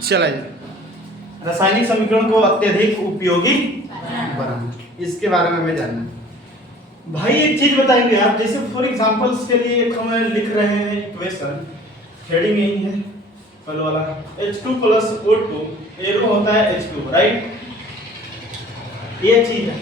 चला जाए रासायनिक समीकरण को अत्यधिक उपयोगी बनाना, इसके बारे में हमें जानना है। भाई एक चीज बताएंगे आप, जैसे फॉर एग्जांपल्स के लिए एक हम लिख रहे हैं इक्वेशन, हेडिंग यही है पहले वाला H2 + O2 एरो होता है H2, राइट। ये चीज है,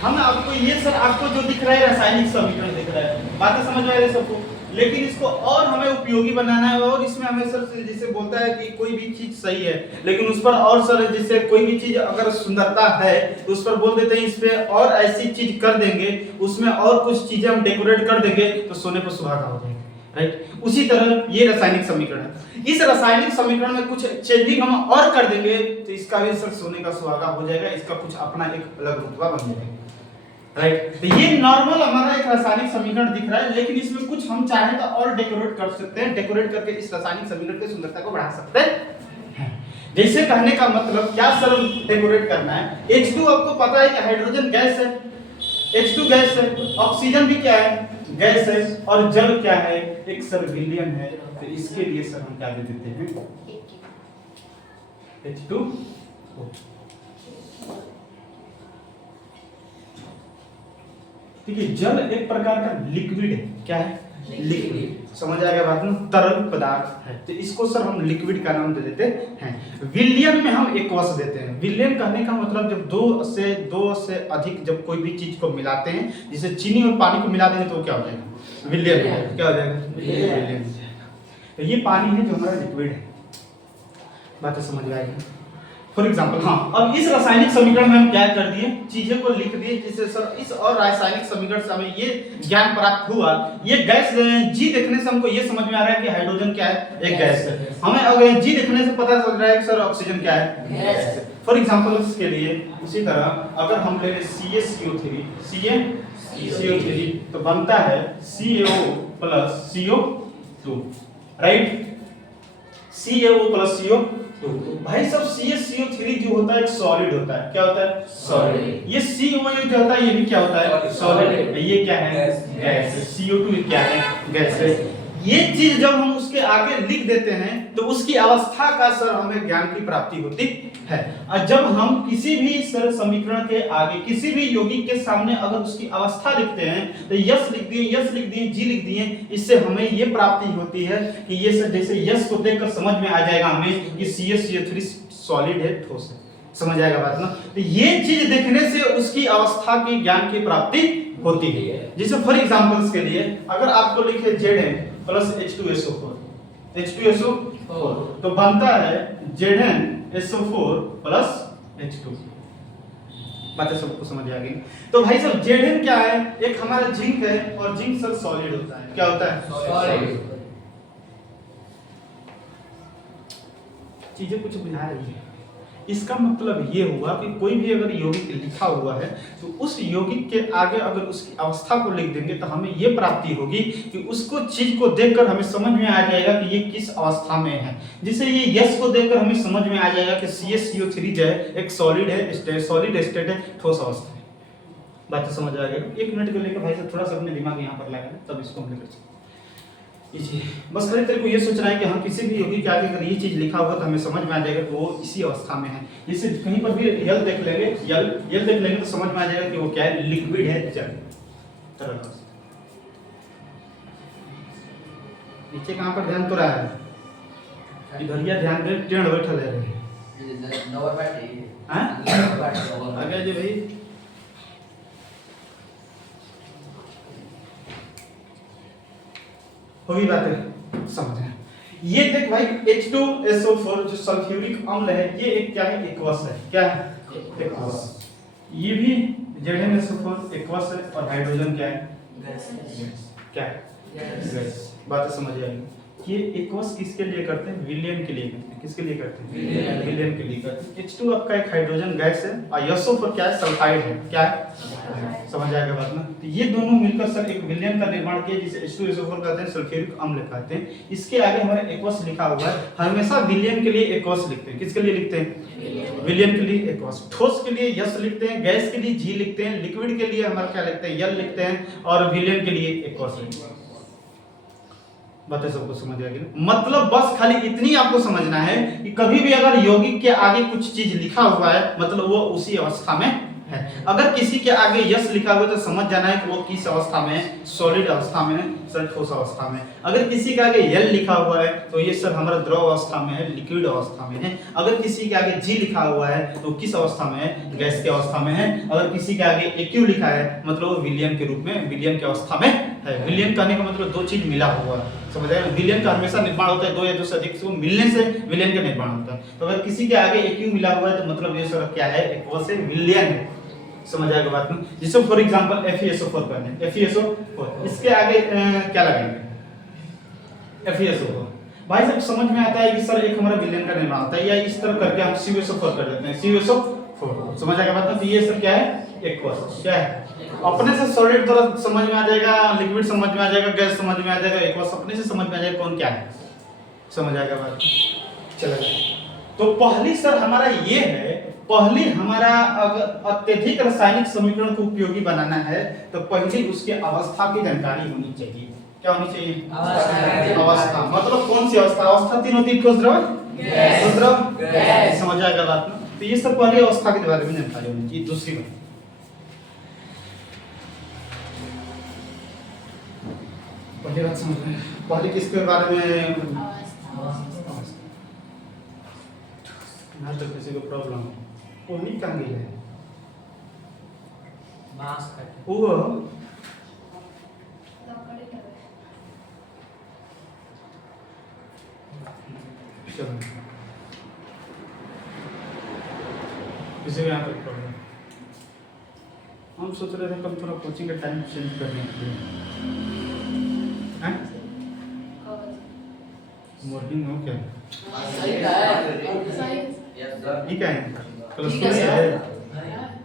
हम आपको ये सर आपको जो दिख रहा है रासायनिक समीकरण दिख रहा है, बातें समझ में आ रही है सबको, लेकिन इसको और हमें उपयोगी बनाना है और इसमें हमें सर जैसे बोलता है कि कोई भी चीज सही है लेकिन उस पर और सर जैसे कोई भी चीज अगर सुंदरता है तो उस पर बोल देते हैं इस पे और ऐसी चीज कर देंगे, उसमें और कुछ चीजें हम डेकोरेट कर देंगे तो सोने पर सुहागा हो जाएगा, राइट। उसी तरह ये रासायनिक समीकरण है, इस रासायनिक समीकरण में कुछ चेंजिंग हम और कर देंगे तो इसका भी सर सोने का सुहागा हो जाएगा, इसका कुछ अपना एक अलग रुतबा बन जाएगा, राइट। तो ये नॉर्मल हमारा एक रासायनिक समीकरण दिख रहा है, लेकिन इसमें कुछ हम चाहें तो और डेकोरेट कर सकते हैं, डेकोरेट करके इस रासायनिक समीकरण की सुंदरता को बढ़ा सकते हैं। जैसे कहने का मतलब क्या सर डेकोरेट करना है, H2 आपको पता है कि हाइड्रोजन गैस है, H2 गैस है, ऑक्सीजन भी क्या है गैस है, और जल क्या है एक सर विलयन है, तो इसके लिए सर हम क्या दे देते हैं H2O। ठीक है, जल एक प्रकार का लिक्विड है, क्या है लिक्विड, समझ आएगा बात ना, तरल पदार्थ है, तो इसको सर हम लिक्विड का नाम दे देते हैं। विलयन में हम एक्वस देते हैं, विलयन कहने का मतलब जब दो से अधिक जब कोई भी चीज को मिलाते हैं, जैसे चीनी और पानी को मिला देंगे तो क्या हो जाएगा विलयन, क्या हो जाएगा विलयन। तो ये पानी है जो हमारा लिक्विड है, बातें समझ में आएगी। फॉर एग्जाम्पल हाँ, अब इस रासायनिक समीकरण में हम क्या कर दिए, चीजें को लिख दिए, जिससे सर इस और रासायनिक समीकरण से हमें ये ज्ञान प्राप्त हुआ, ये गैस जी देखने से हमको ये समझ में आ रहा है कि हाइड्रोजन क्या है एक गैस है, हमें अगर जी देखने से पता चल रहा है कि सर ऑक्सीजन क्या है गैस है। फॉर एग्जाम्पल इसके लिए उसी तरह अगर हम ले CaCO3 तो बनता है CaO + CO2, right, CaO + CO2। भाई सब CaCO3 जो होता है एक सॉलिड होता है, क्या होता है सॉलिड, ये COO जो होता है ये भी क्या होता है सॉलिड, ये क्या है गैस, CO2 क्या है गैस है। ये चीज जब हम उसके आगे लिख देते हैं तो उसकी अवस्था का सर हमें ज्ञान की प्राप्ति होती है। और जब हम किसी भी सर समीकरण के आगे किसी भी यौगिक के सामने अगर उसकी अवस्था लिखते हैं तो यस लिख दिए जी लिख दिए, इससे हमें ये प्राप्ति होती है कि ये सर जैसे यस को देखकर समझ में आ जाएगा हमें कि CaCO3 सॉलिड है, ठोस है, समझ आएगा बात ना। तो ये चीज देखने से उसकी अवस्था की ज्ञान की प्राप्ति होती है। जैसे फॉर एग्जांपल्स के लिए अगर आपको लिखे Zn + H2SO4 तो बनता है ZnSO4 + H2, बातें सबको समझ आ गई। तो भाई सब Zn क्या है, एक हमारा जिंक है और जिंक सर सॉलिड होता है, क्या होता है सॉलिड। चीजें कुछ बुझा रही है, इसका मतलब ये हुआ कि कोई भी अगर यौगिक लिखा हुआ है तो उस यौगिक के आगे अगर उसकी अवस्था को लिख देंगे तो हमें ये प्राप्ति होगी कि उसको चीज को देखकर हमें समझ में आ जाएगा कि ये किस अवस्था में है। जैसे ये यस को देखकर हमें समझ में आ जाएगा कि CaCO3 जो है एक सॉलिड है, सॉलिड स्टेट है, ठोस अवस्था है, बातें समझ आ गई। 1 मिनट के लेकर भाई साहब थोड़ा सा अपने दिमाग यहाँ पर लगाएं तब इसको हम लेकर चलें। बस खाली तेरे को ये सोचना है कि हम किसी भी यौगिक के आगे अगर ये चीज लिखा होगा तो हमें समझ में आ जाएगा कि वो इसी अवस्था में है। जैसे कहीं पर भी यल देख लेंगे, यल देख लेंगे तो समझ में आ जाएगा कि वो क्या है लिक्विड है, जल तरल अवस्था। नीचे कहां पर ध्यान तो रहा है, इधर ध्यान दे, टेढ़ बैठल है आगे जी भाई। होगी बातें समझ में। ये देख भाई H2SO4 जो सल्फ्यूरिक अम्ल है ये एक क्या है एक्वस है, क्या है एक्वस। ये भी ZnSO4 एक्वस है और हाइड्रोजन क्या है गैस, क्या है गैस, बातें समझ आएगी। ये एक्वस किसके लिए करते हैं, विलयन के लिए करते हैं, किसके लिए करते हैं विलयन के लिए करते हैं। H2 आपका एक हाइड्रोजन गैस है और SO4 क्या है सल्फाइड है, क्या है समझ आएगा बात ना। तो ये दोनों मिलकर सर एक विलयन का निर्माण किया जिसे H2SO4 कहते हैं, सल्फ्यूरिक अम्ल कहते हैं। इसके आगे हमारा एक्वस लिखा हुआ है, हमेशा विलयन के लिए एक्वस लिखते हैं, किसके लिए लिखते हैं विलयन के लिए एक्वस। ठोस के लिए यस लिखते हैं, गैस के लिए जी लिखते हैं, लिक्विड के लिए हमारा क्या लिखते हैं यल लिखते हैं और विलयन के लिए एक्वस लिखते हैं। बातें सबको समझ आ गई? मतलब बस खाली इतनी आपको समझना है कि कभी भी अगर यौगिक के आगे कुछ चीज लिखा हुआ है मतलब वो उसी अवस्था में है। अगर किसी के आगे यस लिखा हुआ है तो समझ जाना है कि वो किस अवस्था में है, सॉलिड अवस्था में है, सर ठोस अवस्था में है। अगर किसी के आगे यल लिखा हुआ है तो ये सर हमारा द्रव अवस्था में है, लिक्विड अवस्था में है। अगर किसी के आगे जी लिखा हुआ है तो किस अवस्था में है, गैस की अवस्था में है। अगर किसी के आगे एक्यू लिखा है मतलब वो विलियन के रूप में, विलियन की अवस्था में है। विलियन कहने का मतलब दो चीज मिला हुआ है, समझ आया? विलियन का हमेशा निर्माण होता है दो या दो से अधिक को मिलने से विलियन का निर्माण होता है। तो अगर किसी के आगे एक्यू मिला हुआ है तो मतलब ये सर क्या है, एक्वा से विलियन है। समझ आएगा बात में? जिसको फॉर एग्जांपल FeSO4 करने, FeSO4 इसके आगे क्या लगाएंगे, FeSO4। भाई सब समझ में आता है कि सर एक हमारा विलयन का निर्माण होता है, या इस तरह करके हम CuSO4 कर देते हैं, CuSO4। समझ आएगा बात में? तो ये सर क्या है, एक्वस। क्या है? अपने से सॉलिड तरह समझ में आ जाएगा, लिक्विड समझ में आ जाएगा, गैस समझ में आ जाएगा, एक्वस अपने से समझ में आ जाएगा कौन क्या है। समझ आएगा बात? चलेगा। तो पहली सर हमारा ये है, पहली हमारा अगर अत्यधिक रासायनिक समीकरण को उपयोगी बनाना है तो पहले उसके अवस्था की जानकारी होनी चाहिए। क्या होनी चाहिए? अवस्था। मतलब कौन सी अवस्था? अवस्था तीन होती है, ठोस, द्रव, गैस। द्रव, समझ आएगा बात में? तो ये सब पहले अवस्था के बारे में जानकारी होनी चाहिए। दूसरी बात, पहली बात समझ में, पहले किसके बारे में? ना तो किसी को प्रॉब्लम वो नहीं कहाँ गई है मास कट वो चलो किसी को यहाँ पर प्रॉब्लम। हम सोच रहे थे कल थोड़ा कोचिंग का टाइम चेंज करने के लिए, हैं? मॉर्निंग हो क्या? ठीक है, क्लास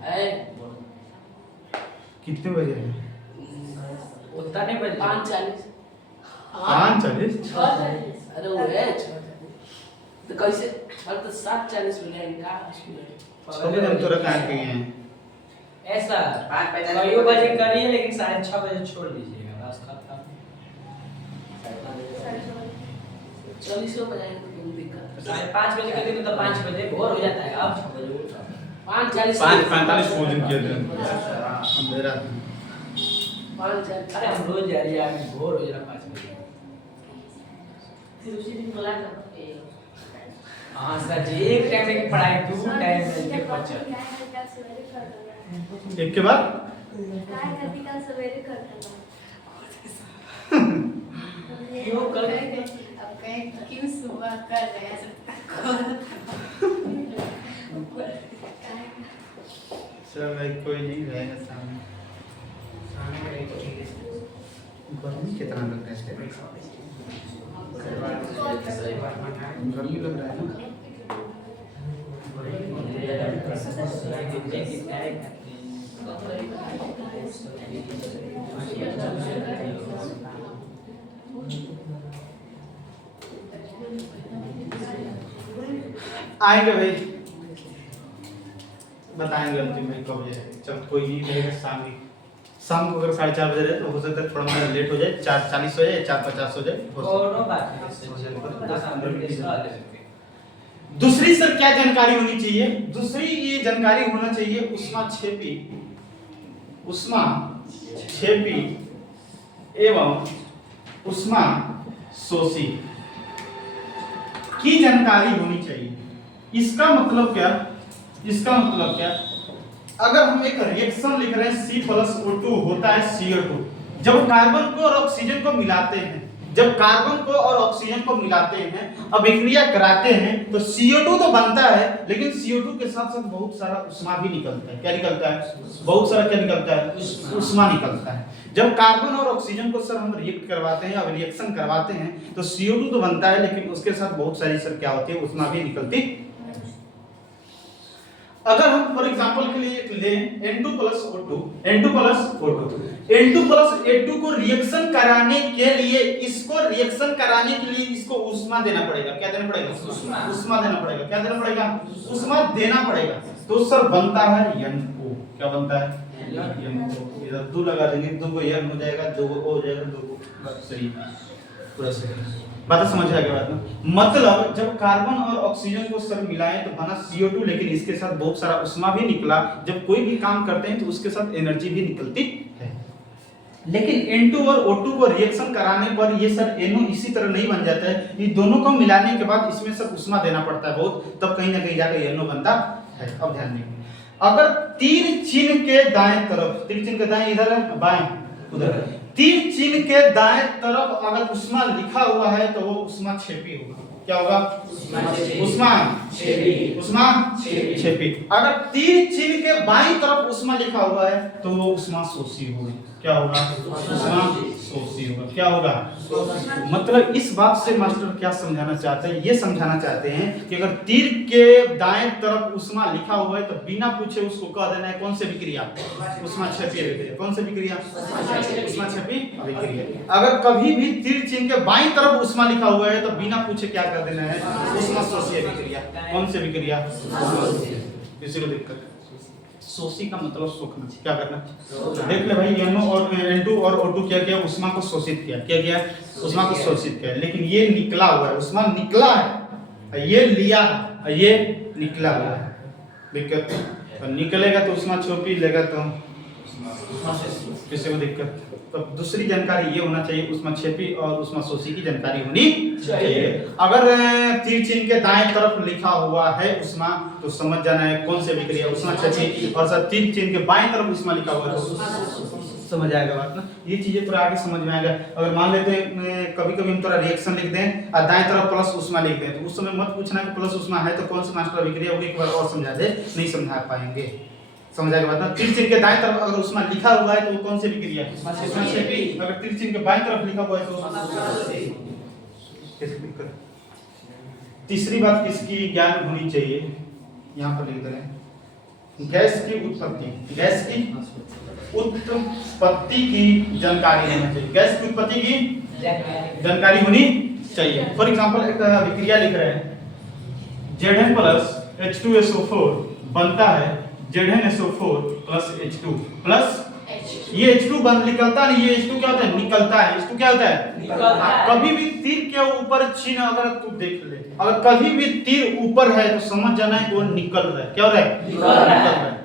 है कितने बजे है? उतना नहीं बजे 5:40 5:40 अरे वो है तो कैसे तो 7:40 में आएगा छह दिन तो रखा के हैं ऐसा 5:45 बजे करिए लेकिन 6:30 बजे छोड़ दीजिएगा बस खत्म। 40 बजे कोई दिक्कत 5:30 बजे कर देंगे तो 5 बजे भोर हो जाता है। अब 6 बजे 5:45 भोजन किया था अंधेरा 5:40 अरे हम रोज जा रही है भोर हो जाता 5 बजे फिर उसी दिन बुला कर हां सर जी एक टाइम की पढ़ाई दो टाइम में बच्चा एक के बाद काय करती का सवेरे करता क्यों कर अब कहीं क्यों सुबह कर रहे हैं चल भाई कोई नहीं रहेगा सामने गर्मी कितना लग रहा है गर्मी लग रहा है ना आएंगे भाई बताएंगे अंतिम में कब है। चल कोई नहीं रहेगा शाम को अगर 4:30 बजे रहे तो हो सकता है थोड़ा मेरा लेट हो जाए 4:40 हो जाए 4:50 हो जाए कोनो बात नहीं। दूसरी सर क्या जानकारी होनी चाहिए? दूसरी ये जानकारी होना चाहिए उष्मा क्षेपी एवं उष्मा शोषी की जानकारी होनी चाहिए। इसका मतलब क्या? अगर हम एक रिएक्शन लिख रहे हैं C+O2 होता है CO2, जब कार्बन को और ऑक्सीजन को मिलाते हैं, अभिक्रिया कराते हैं तो CO2 तो बनता है लेकिन CO2 के साथ साथ बहुत सारा उष्मा भी निकलता है। क्या निकलता है? बहुत सारा क्या निकलता है? उष्मा निकलता है। जब कार्बन और ऑक्सीजन को सर हम रिएक्ट करवाते हैं, अब रिएक्शन करवाते हैं तो CO2 तो बनता है लेकिन उसके साथ बहुत सारी सर क्या होती है? उष्मा भी निकलती। अगर हम फॉर एग्जांपल के लिए लें N2+O2 N2+A2 को रिएक्शन कराने के लिए इसको उष्मा देना पड़ेगा। क्या देना पड़ेगा? उष्मा देना पड़ेगा। क्या देना पड़ेगा? उष्मा देना पड़ेगा। तो सर बनता है NO। क्या बनता है? NO। इधर 2 लगा देंगे, 2 को N हो जाएगा, 2 को O हो जाएगा, 2 को सही। पूरा सही बात समझ आ गया बात ना। मतलब जब कार्बन और ऑक्सीजन को सर मिलाएं तो बना CO2, लेकिन इसके साथ बहुत सारा उष्मा भी निकला। जब कोई भी काम करते हैं तो उसके साथ एनर्जी भी निकलती है। लेकिन N2 और O2 को रिएक्शन कराने पर ये सर NO इसी तरह नहीं बन जाता है। ये दोनों को मिलाने के बाद इसमें सर उष्मा देना पड़ता है बहुत, तब कहीं ना कहीं जाकर NO बनता है। अब ध्यान देंगे, अगर तीर चिन्ह के दाएं तरफ, तीर चिन्ह के दाएं इधर है, बाएं उधर, तीर चिन्ह के दाएं तरफ अगर उष्मा लिखा हुआ है तो वो उष्मा क्षेपी होगा। क्या होगा? उष्मा क्षेपी। अगर तीर चिन्ह के बाईं तरफ उष्मा लिखा हुआ है तो वो उष्मा शोषी होगी। क्या होगा? उष्मा शोषी होगा। क्या होगा? मतलब इस बात से मास्टर क्या समझाना चाहते हैं? ये समझाना चाहते हैं कि अगर तीर के दाएं तरफ उष्मा लिखा हुआ है तो बिना पूछे उसको कह देना है कौन से विक्रिया? उष्मा क्षेपी अभिक्रिया। कौन से विक्रिया? उष्मा क्षेपी अभिक्रिया। अगर कभी भी तीर चिन्ह के बाईं तरफ उष्मा लिखा हुआ है तो बिना पूछे क्या कर देना है? उष्मा शोषी अभिक्रिया। कौन से विक्रिया? किसी को दिक्कत? शोषी का मतलब सोखना। क्या करना? देख ले भाई, NO और N2 और O2 क्या किया? उष्मा को शोषित किया। क्या किया? उष्मा को शोषित किया। लेकिन ये निकला हुआ है, उष्मा निकला है, ये लिया है, ये निकला हुआ है। दिक्कत तो निकलेगा तो उष्मा छोपी लेगा तो किसी को दिक्कत? तो दूसरी जानकारी ये होना चाहिए, उष्मा क्षेपी और उष्मा शोषी की जानकारी होनी चाहिए। अगर तीर चिन्ह के दाएं तरफ लिखा हुआ है उष्मा तो समझ जाना है कौन से विक्रिया? उष्मा क्षेपी। और सर तीर चिन्ह के बाएं तरफ उष्मा लिखा हुआ है तो समझ आएगा बात ना। ये चीजें पूरा आगे समझ में आएगा। अगर मान लेते हैं कभी कभी हम थोड़ा रिएक्शन लिख दें और दाएं तरफ प्लस उष्मा लिख दें तो उस समय मत पूछना कि प्लस उष्मा है तो कौन सी मास्टर विक्रिया होगी, एक बार और समझा दे, नहीं समझा पाएंगे। समझ आएगा बात ना। तीर चिन्ह के दाएं तरफ अगर उष्मा लिखा हुआ है तो वो कौन सी विक्रिया? उष्मा क्षेपी। अगर तीर चिन्ह के बाएं तरफ लिखा हुआ है तो तीसरी बात किसकी ज्ञान होनी चाहिए? यहाँ पर लिख दे रहे हैं, गैस की उत्पत्ति। गैस की उत्पत्ति की जानकारी होनी चाहिए। गैस की उत्पत्ति की जानकारी होनी चाहिए। फॉर एग्जांपल एक विक्रिया लिख रहे हैं, Zn प्लस H2SO4 बनता है ZnSO4 प्लस H2 प्लस ये H2 बंद निकलता नहीं, ये H2 क्या होता है? निकलता है। H2 क्या होता है? कभी भी तीर के ऊपर चिन्ह अगर तू देख ले, अगर कभी भी तीर ऊपर है तो समझ जाना है कि वो निकल रहा है। क्या हो रहा है? निकल रहा है।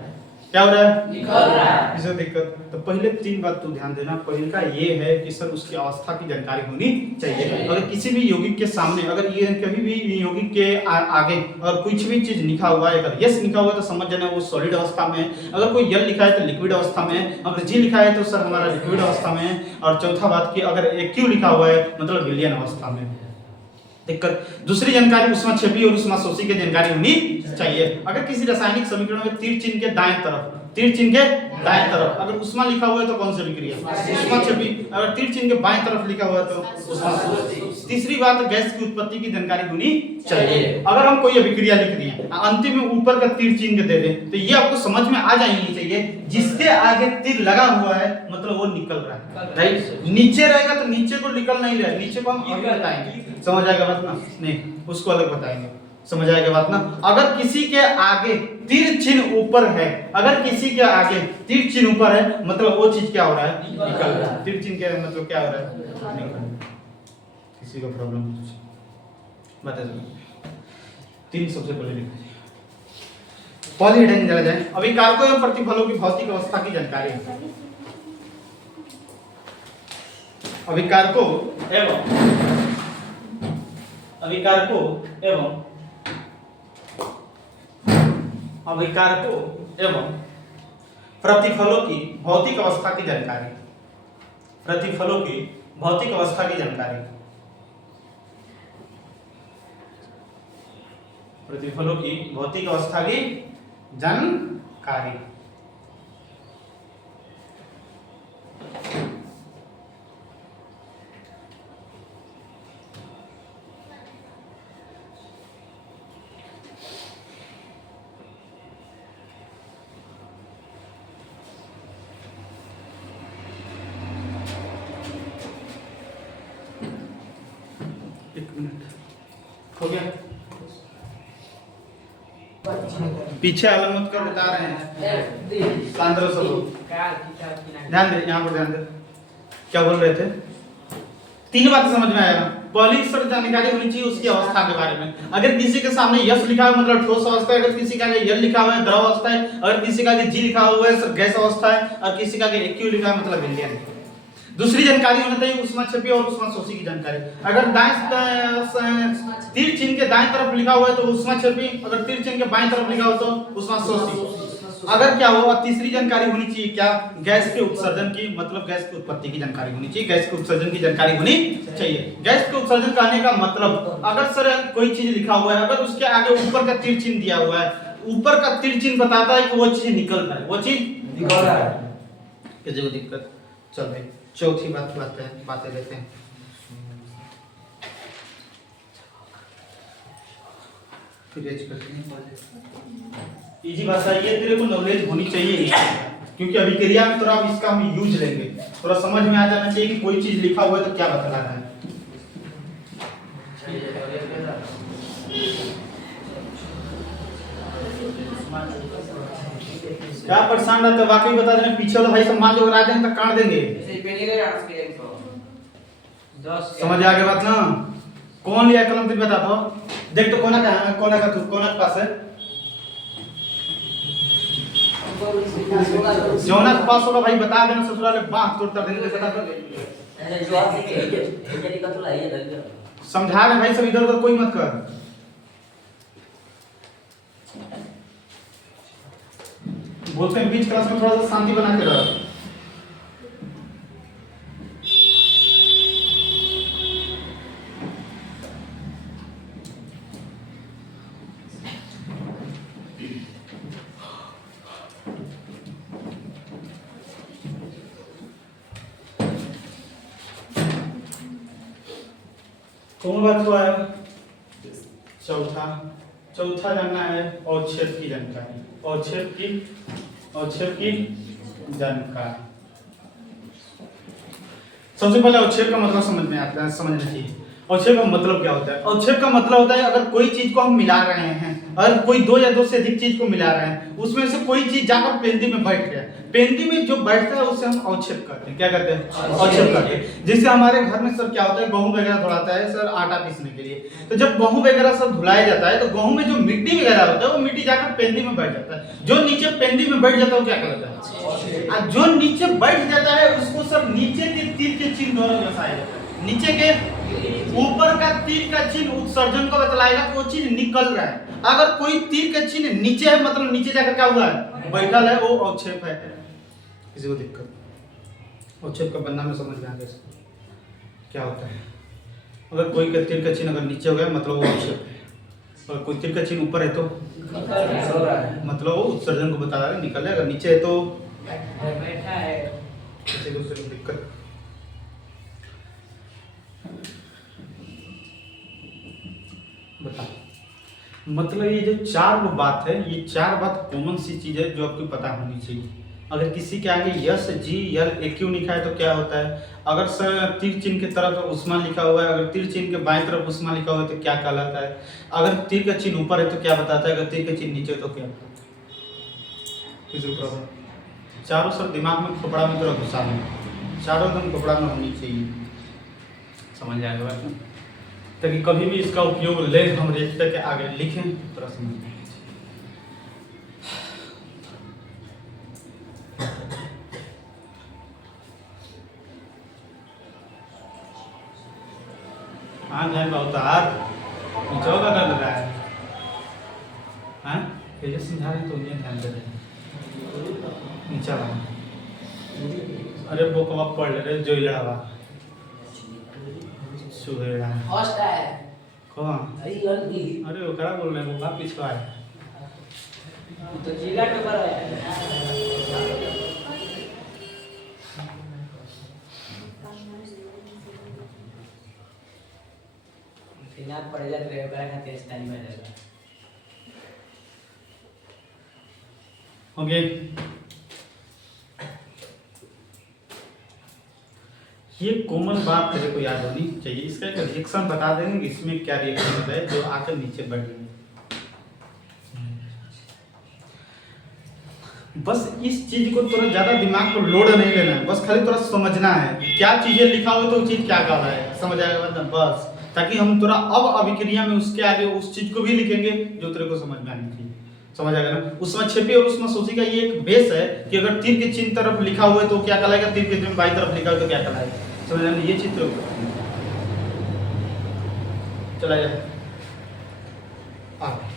क्या हो रहा है? निकल रहा है। इसे दिक्कत तो पहले तीन बात तू ध्यान देना। पहले का ये है कि सर उसकी अवस्था की जानकारी होनी चाहिए। अगर किसी भी यौगिक के सामने अगर ये कभी भी यौगिक के आगे अगर कुछ भी चीज लिखा हुआ है, अगर यस लिखा हुआ है तो समझ जाना वो सॉलिड अवस्था में है। अगर कोई यल लिखा है तो लिक्विड अवस्था में है। अगर जी लिखा है तो सर हमारा लिक्विड अवस्था में है। और चौथा बात की अगर क्यू लिखा हुआ है मतलब विलयन अवस्था में। दिक्कत दूसरी जानकारी उष्मा क्षेपी और उष्मा शोषी की जानकारी होनी चाहिए। अगर किसी रासायनिक समीकरण में तीर चिन्ह के दाएं तरफ, तीर चिन्ह के दाएं तरफ अगर उष्मा लिखा हुआ है तो कौन सी विक्रिया? उष्मा क्षेपी। अगर तीर चिन्ह के बाएं तरफ लिखा हुआ है तो उष्मा शोषी। तीसरी बात गैस की उत्पत्ति की जानकारी होनी चाहिए। अगर हम कोई अभिक्रिया लिख रही है अंतिम में ऊपर का तीर चिन्ह दे दें तो ये आपको समझ में आ जानी चाहिए जिसके आगे तीर लगा हुआ है मतलब वो निकल रहा है, राइट? नीचे रहेगा तो नीचे को निकल नहीं रहा है, नीचे को हम अभी बताएंगे। समझ आएगा बात ना? नहीं, उसको अलग बताएंगे। समझ आएगा बात ना? अगर किसी के आगे तीर चिन्ह ऊपर है, अगर किसी के आगे तीर चिन्ह ऊपर है मतलब वो चीज क्या हो रहा है? निकल रहा है। तीर चिन्ह के मतलब क्या हो रहा है? निकल। किसी को प्रॉब्लम बता दो। तीन सबसे पहले लिखिए। पॉलीहाइड्रोजन जला जाए। अभी कारकों एवं प्रतिफलों की भौतिक अवस्था की जानकारी है। अभिकारकों एवं प्रतिफलों की भौतिक अवस्था की जानकारी। प्रतिफलों की भौतिक अवस्था की जानकारी। प्रतिफलों की भौतिक अवस्था की जानकारी। एक मिनट हो गया। पीछे अलग मत कर, बता रहे हैं। शांत रहो सब लोग। ध्यान दे, यहाँ पर ध्यान दे। क्या बोल रहे थे? तीन बातें समझ में आया। पहली सर जानकारी होनी चाहिए उसकी अवस्था के बारे में। अगर किसी के सामने यस लिखा है मतलब ठोस अवस्था है, अगर किसी का आगे यल लिखा हुआ है द्रव अवस्था है, अगर किसी का आगे जी लिखा हुआ है सर गैस अवस्था है, और किसी का आगे एक्यू लिखा है मतलब विलयन। दूसरी जानकारी होनी चाहिए ऊष्माक्षेपी और ऊष्माशोषी की जानकारी। अगर दाएं तीर चिन्ह के दाएं तरफ लिखा हुआ है तो ऊष्माक्षेपी, अगर तीर चिन्ह के बाएं तरफ लिखा हो तो ऊष्माशोषी। अगर क्या हुआ तीसरी जानकारी होनी चाहिए क्या, गैस के उत्सर्जन की मतलब गैस की उत्पत्ति की जानकारी होनी चाहिए, गैस के उत्सर्जन की जानकारी होनी चाहिए। गैस के उत्सर्जन कहने का मतलब अगर सर कोई चीज लिखा हुआ है, अगर उसके आगे ऊपर का तीर चिन्ह दिया हुआ है, ऊपर का तीर चिन्ह बताता है कि वो चीज निकल रहा है, वो चीज निकल रहा है, किसी को दिक्कत। चल भाई चौथी बातें लेते हैं। इजी भाषा ये तेरे को नॉलेज होनी चाहिए, क्योंकि अभिक्रिया में थोड़ा इसका हम यूज लेंगे, थोड़ा समझ में आ जाना चाहिए कि कोई चीज लिखा हुआ है तो क्या बता रहा है। क्या परेशान रहते हो वाकई बता देना, पीछे वाला भाई सब मान लो आ जाएंगे तो काट देंगे। समझ आ गया बात ना। कौन लिया कलम तुम बता दो। देख तो कोना का कोना के पास है, जौना के पास होगा भाई बता देना, ससुराल में बांह तोड़ता देंगे बता दो। समझा रहे भाई सब, इधर उधर कोई मत कर। बोलते हैं बीच क्लास में थोड़ा सा शांति बना के रहो। कौन बात हुआ है? चौथा जानना है अवक्षेप की जानकारी। अवक्षेप की जानकारी सबसे पहले अवक्षेप का मतलब समझना चाहिए। अवक्षेप का मतलब क्या होता है? अवक्षेप का मतलब होता है अगर कोई चीज को हम मिला रहे हैं, अगर कोई दो या दो से अधिक चीज को मिला रहे हैं, उसमें से कोई चीज जाकर पेंदी में बैठ गया, पेंदी में जो बैठता है उससे हम अवक्षेप करते हैं। क्या करते हैं? अवक्षेप करते हैं। जैसे हमारे घर में सर क्या होता है, गेहूं वगैरह धुलाता है सर आटा पीसने के लिए, तो जब गेहूं वगैरह सब धुलाया जाता है तो गेहूं में जो मिट्टी वगैरह होता है वो मिट्टी जाकर पेंदी में बैठ जाता है। जो नीचे पेंदी में बैठ जाता है वो क्या कहलाता है? जो नीचे बैठ जाता है उसको सर नीचे के तीर के चिन्ह द्वारा दर्शाया जाता है। नीचे के ऊपर का तीर का चिन्ह उत्सर्जन को बतलाएगा कि वो चीज निकल रहा है। अगर कोई तीर का चिन्ह नीचे है मतलब नीचे जाकर क्या हुआ है, बैठल है, वो अवक्षेप है। किसी को दिक्कत? अवक्षेप का बनना में समझ में आ गया क्या होता है। अगर कोई का तीर का चिन्ह अगर नीचे हो गया मतलब वो अवक्षेप है, और कोई तीर का चिन्ह ऊपर है तो मतलब वो उत्सर्जन को बता रहा है, निकल है। अगर नीचे है तो बैठा है। किसी को दिक्कत? बता मतलब ये जो चार बात है, ये चार बात कॉमन सी चीज है जो आपको पता होनी चाहिए। अगर किसी के आगे यस जी यल एक्यू लिखा है तो क्या होता है, अगर सर तीर चिन्ह की तरफ उष्मा लिखा हुआ है, अगर तीर चिन्ह के बाएं तरफ उष्मा लिखा हुआ है तो क्या कहलाता है, अगर तीर का चिन्ह ऊपर है तो क्या बताता है, अगर तीर का चिन्ह नीचे है तो क्या। किसी प्रॉब्लम? चारों सर दिमाग में खोपड़ा में तरह घुसा में, चारों एकदम खोपड़ा में होनी चाहिए। समझ आएगा बात ना, ताकि कभी भी इसका उपयोग ले हम रेखता के आगे लिखें प्रश्न। हाँ ध्यान अवतार नीचे का कर लगा है। हाँ ये समझा रहे तो उन्हें ध्यान दे रहे नीचा वाला। अरे वो कब पढ़ ले रहे जो लड़ावा सुहेड़ा फर्स्ट है कौन? अरे वो करा बोल रहे हैं वो कहाँ पिछवा है तो जिला टोपर है। याद पड़ जाते रहे बड़ा खाते इस टाइम में रहेगा। ओके ये कॉमन बात तेरे को याद होनी चाहिए। इसका एक रिएक्शन बता देंगे कि इसमें क्या रिएक्शन होता है जो आकर नीचे बढ़ जाए। बस इस चीज को थोड़ा ज्यादा दिमाग को लोड नहीं लेना है, बस खाली थोड़ा समझना है क्या चीजें लिखा हुआ तो वो चीज क्या कर रहा है, समझ आएगा मतलब बस, ताकि हम थोड़ा अब अभिक्रिया में उसके आगे उस चीज को भी लिखेंगे जो तेरे को समझ में आनी चाहिए, समझ आएगा ना। उसमें छेपी और उसमें सोची का ये एक बेस है कि अगर तीर के चिन्ह तरफ लिखा हुआ है तो क्या कहलाएगा, तीर के चिन्ह बाई तरफ लिखा हुआ तो क्या कहलाएगा, समझ आएगा। ये चित्र चला जाए आगे।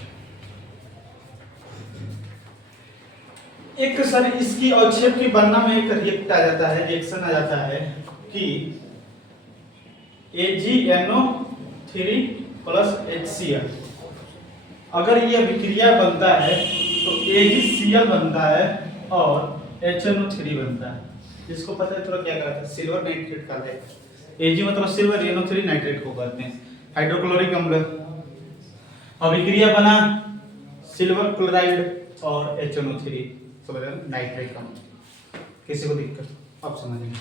एक सर इसकी अवक्षेप की गणना में एक रिएक्ट आ जाता है, रिएक्शन आ जाता है कि AgNO3 प्लस HCl, अगर ये अभिक्रिया बनता है तो AgCl बनता है और HNO3 बनता है। जिसको पता है थोड़ा क्या कहते हैं, सिल्वर नाइट्रेट कहते हैं। Ag मतलब सिल्वर, NO3 नाइट्रेट को कहते हैं। हाइड्रोक्लोरिक अम्ल, अभिक्रिया बना सिल्वर क्लोराइड और HNO3 नाइट्रेट का, किसी को दिक्कत अब समझेंगे।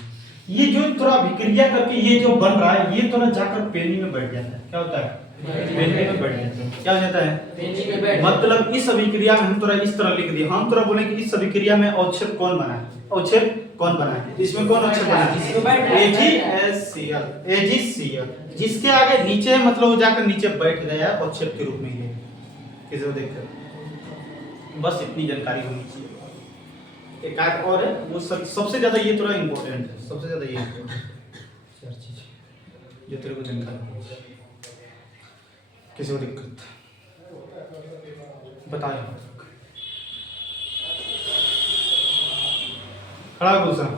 ये जो थोड़ा अभिक्रिया करके ये जो बन रहा है ये थोड़ा जाकर पेनी में बैठ जाता है, क्या होता है, पेनी में बैठ जाता है, क्या हो जाता है, पेनी में बैठ, मतलब इस अभिक्रिया में हम थोड़ा इस तरह लिख दिए, हम थोड़ा बोले कि इस अभिक्रिया में अवक्षेप कौन बना है, अवक्षेप कौन बना है, इसमें कौन अवक्षेप बना है, AgCl, जिसके आगे नीचे मतलब वो जाकर नीचे बैठ गया अवक्षेप के रूप में, ये किसी को देखकर बस इतनी जानकारी होनी चाहिए। एक आध और है वो सबसे ज्यादा ये थोड़ा इम्पोर्टेंट है, सबसे ज्यादा ये चार चीज जो तेरे को जानकारी होनी चाहिए। किसी को दिक्कत बताए, खड़ा हो दूसरा,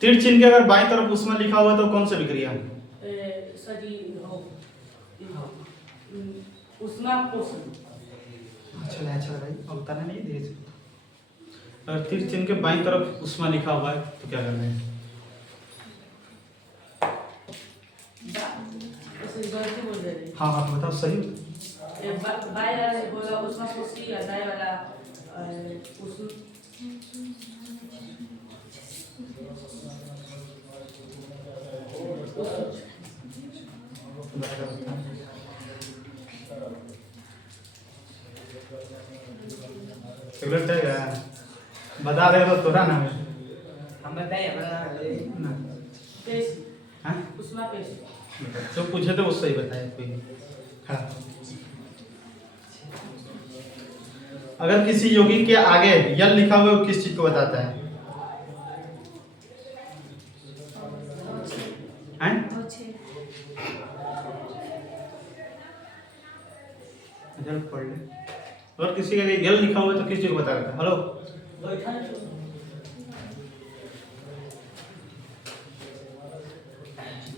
तीर चिन्ह के अगर बाईं तरफ उसमें लिखा हुआ तो कौन सा विक्रिया है? अच्छा भाई अब बताना नहीं, धीरे से। अगर तीर चिन्ह के बाईं तरफ उसमें लिखा हुआ है तो क्या करना है? हाँ हाँ बताओ सही। बता दे तो तोरा नाम है, हम बताइए अपना पेश, हाँ उसमें पेश जो पूछे थे वो सही बताया कोई। हाँ अगर किसी यौगिक के आगे यल लिखा हुआ है वो किस चीज को बताता है? हैं? अच्छा पढ़ ले। और किसी का यल लिखा हुआ है तो किस चीज को बता रहा था? हेलो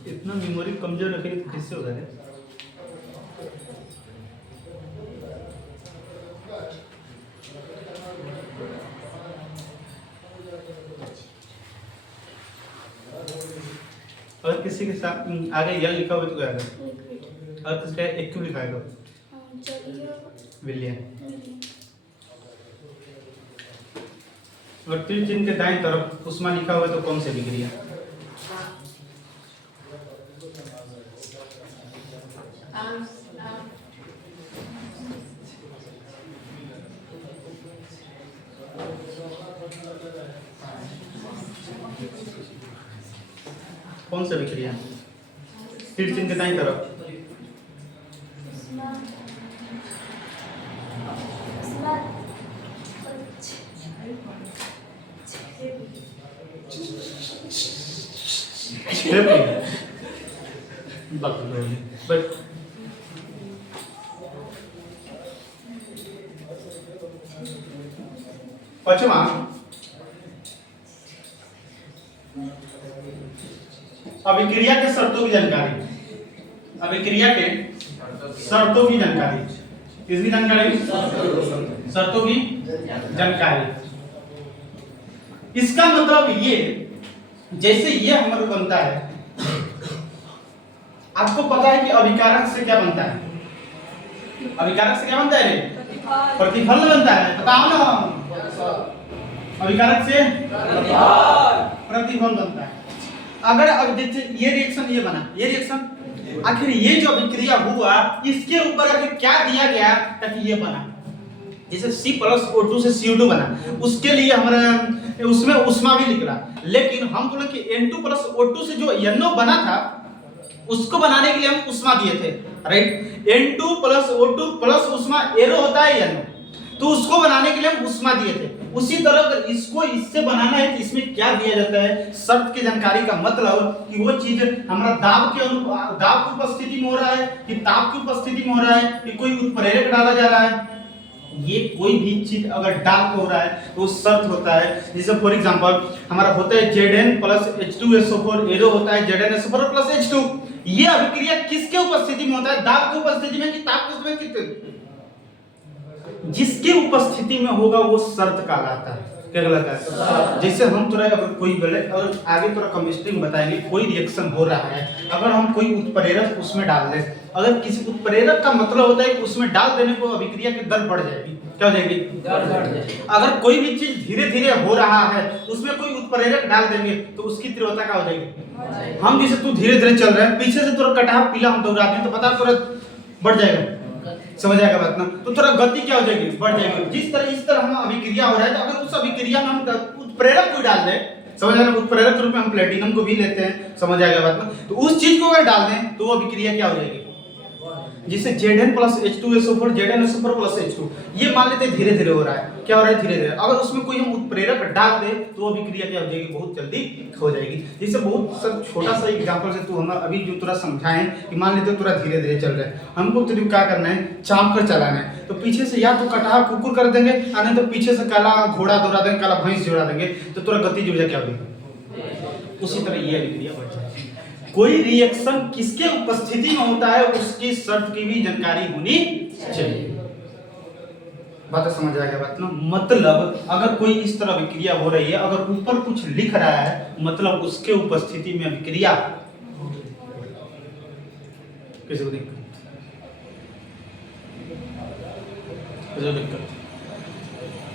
इतना मेमोरी कमजोर रखेगी तो किससे होगा रे? और किसी के साथ आगे यल लिखा हुआ तो क्या है? और किसका एक क्यों लिखा है? विलियम। और तीर चिन्ह के दाईं तरफ उस्मा लिखा हुआ तो कौन सी विक्रिया? कौन सा विक्रिया? तीर चिन्ह के दाईं तरफ पचमा अभिक्रिया के शर्तों की जानकारी, अभिक्रिया के शर्तों की जानकारी, किसकी जानकारी? शर्तों की जानकारी। इसका मतलब ये जैसे ये हमारा बनता है, आपको पता है कि अभिकारक से क्या बनता है? अभिकारक से क्या बनता है रे? प्रतिफल बनता है, बताओ ना। अभिकारक से प्रतिफल बनता है। अगर अब देखिए ये रिएक्शन ये बना, ये रिएक्शन आखिर ये जो अभिक्रिया हुआ इसके ऊपर आखिर क्या दिया गया ताकि ये बना। जैसे C+O2 से CO2 बना, उसके लिए हमारा उसमें उष्मा भी निकला, लेकिन हम बोले कि N2+O2 से जो NO बना था उसको बनाने के लिए हम उष्मा दिए थे, राइट। N2+O2 प्लस उष्मा एरो होता है NO, तो उसको बनाने के लिए हम उष्मा दिए थे। उसी तरह अगर इसको इससे बनाना है तो इसमें क्या दिया जाता है, शर्त की जानकारी का मतलब कि वो चीज हमारा दाब की उपस्थिति में हो रहा है कि ताप की उपस्थिति में हो रहा है कि कोई उत्प्रेरक डाला जा रहा है। ये कोई भी चीज अगर डाल के हो रहा है तो शर्त होता है। जैसे फॉर एग्जांपल हमारा होता है Zn+H2SO4 एरो होता है ZnSO4+H2। ये अभिक्रिया किसके उपस्थिति में होता है, दाब की उपस्थिति में कि ताप की उपस्थिति में, जिसकी उपस्थिति में होगा वो शर्त कहलाता है। क्या कहलाता है? जैसे हम थोड़ा अगर कोई बोले और आगे थोड़ा केमिस्ट्री में बताएंगे, कोई रिएक्शन हो रहा है, अगर हम कोई उत्प्रेरक उसमें डाल दें, अगर किसी उत्प्रेरक का मतलब होता है कि उसमें डाल देने को अभिक्रिया की दर बढ़ जाएगी। क्या हो जाएगी? दर बढ़ जाएगी। अगर कोई भी चीज धीरे धीरे हो रहा है उसमें कोई उत्प्रेरक डाल देंगे तो उसकी तीव्रता क्या हो जाएगी? हम जैसे तू धीरे धीरे चल रहा है, पीछे से थोड़ा कटाव पीला हम दौड़ा दें तो पता तुरंत बढ़ जाएगा, समझ आएगा बात ना। तो थोड़ा गति क्या हो जाएगी? बढ़ जाएगी। जिस तरह इस तरह हम अभिक्रिया हो रहा है तो अगर उस अभिक्रिया में हम उत्प्रेरक को डाल दें, समझ आएगा, उत्प्रेरक रूप में हम प्लेटिनम को भी लेते हैं, समझ आएगा बात ना। तो उस चीज को अगर डाल दें तो वो अभिक्रिया क्या हो जाएगी? जिसे Zn+H2SO4 ZnSO4+H2 ये मान लेते हैं धीरे धीरे हो रहा है। क्या हो रहा है? धीरे धीरे। अगर उसमें कोई हम उत्प्रेरक डाल दे तो अभिक्रिया क्या हो जाएगी? बहुत जल्दी हो जाएगी। जैसे बहुत सब छोटा सा एग्जांपल से तू हम अभी जो तुरा समझाएं कि मान लेते तुरा धीरे धीरे चल रहा है, हमको तो क्या करना है, चाप कर चलाना है। तो पीछे से या तो कटाह कुकुर कर देंगे या नहीं तो पीछे से काला घोड़ा दौड़ा देंगे, काला भैंस जोड़ा देंगे, तो तुरा गति जुड़ जाए, क्या होगी? उसी तरह ये अभिक्रिया बढ़ जाएगी। कोई रिएक्शन किसके उपस्थिति में होता है उसकी शर्त की भी जानकारी होनी चाहिए। बात समझ आ गया बात ना। मतलब अगर कोई इस तरह अभिक्रिया हो रही है, अगर ऊपर कुछ लिख रहा है मतलब उसके उपस्थिति में अभिक्रिया किसी को दिक्कत,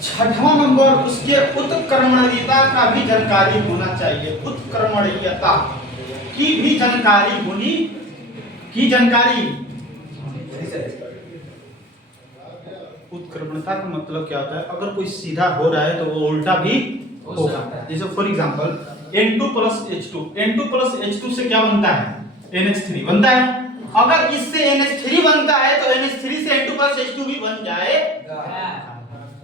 छठवां नंबर उसके उत्क्रमणीयता का भी जानकारी होना चाहिए। उत्क्रमणीयता की भी जानकारी होनी की जानकारी। उत्क्रमणता का मतलब क्या होता है? अगर कोई सीधा हो रहा है तो वो उल्टा भी होगा। जैसे फॉर एग्जांपल N2+H2, N2+H2 से क्या बनता है? NH3 बनता है। अगर इससे NH3 बनता है तो NH3 से N2+H2 भी बन जाएगा।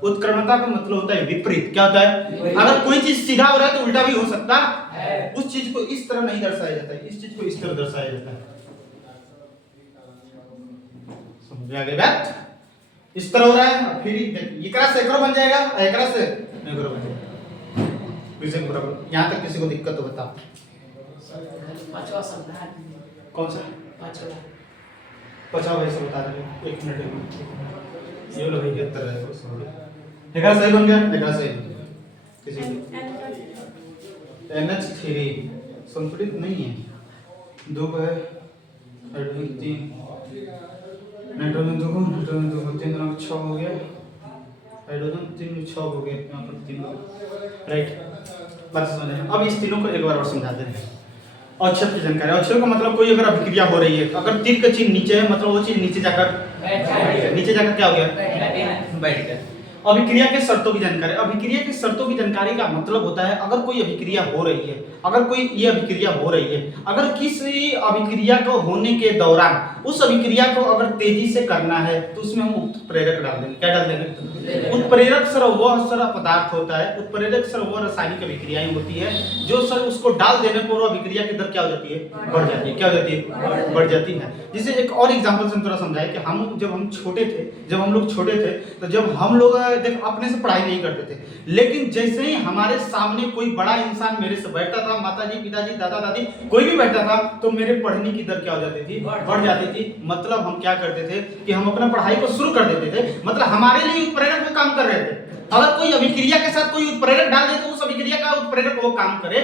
उत्क्रमणता का मतलब होता है विपरीत। क्या होता है? अगर कोई चीज सीधा हो रहा है तो उल्टा भी हो सकता है। उस चीज को इस तरह नहीं दर्शाया जाता है, इस चीज को इस तरह दर्शाया जाता है। समझ आ गई बात? इस तरह हो रहा है, फिर एकरा से एकरो बन जाएगा, एकरा से एकरो बन जाएगा। किसी को बराबर यहां तक किसी को दिक्कत हो बताओ। पांचवा संधान कौन सा? पांचवा वैसे बता दे, 1 मिनट। ये लो भाई 73 है वो। एकरा सही बन गया, एकरा सही किसी NH3 संतुलित नहीं है, 2 है हाइड्रोजन 3 नाइट्रोजन 2 नाइट्रोजन 2 3 6 हो गया, हाइड्रोजन 3 6 हो गया, यहाँ पर 3 राइट। बात समझ आए? अब इस तीनों को एक बार और समझाते हैं। अक्षर की जानकारी। अक्षर का मतलब कोई अगर अभिक्रिया हो रही है, अगर तीर का चिन्ह नीचे है मतलब वो चीज नीचे जाकर नीचे जाकर क्या हो गया? बैठ गया। अभिक्रिया के शर्तों की जानकारी। अभिक्रिया के शर्तों की जानकारी का मतलब होता है अगर कोई अभिक्रिया हो रही है, अगर कोई ये अभिक्रिया हो रही है, अगर किसी अभिक्रिया को होने के दौरान उस अभिक्रिया को अगर तेजी से करना है तो उसमें हम उत्प्रेरक डाल देंगे। क्या डाल देंगे? उत्प्रेरक सर वह सर पदार्थ होता है, उत्प्रेरक सर वह रासायनिक अभिक्रियाएं होती है जो सर उसको डाल देने पर वो अभिक्रिया की दर क्या हो जाती है? बढ़ जाती है। क्या हो जाती है? बढ़ जाती है। जैसे एक और एग्जांपल से थोड़ा समझाए कि हम जब हम छोटे थे, जब हम लोग छोटे थे तो जब हम लोग देख अपने से पढ़ाई नहीं करते थे, लेकिन जैसे ही हमारे सामने कोई बड़ा इंसान मेरे से बैठता था, माताजी पिताजी दादा दादी कोई भी बैठता था, तो मेरे पढ़ने की दर क्या हो जाती थी? बढ़ जाती थी। मतलब हम क्या करते थे कि हम अपना पढ़ाई को शुरू कर देते थे, मतलब हमारे लिए उत्प्रेरक वो काम कर रहे थे। अगर कोई अभिक्रिया के साथ कोई उत्प्रेरक डाल दे तो उस अभिक्रिया का उत्प्रेरक वो काम करे।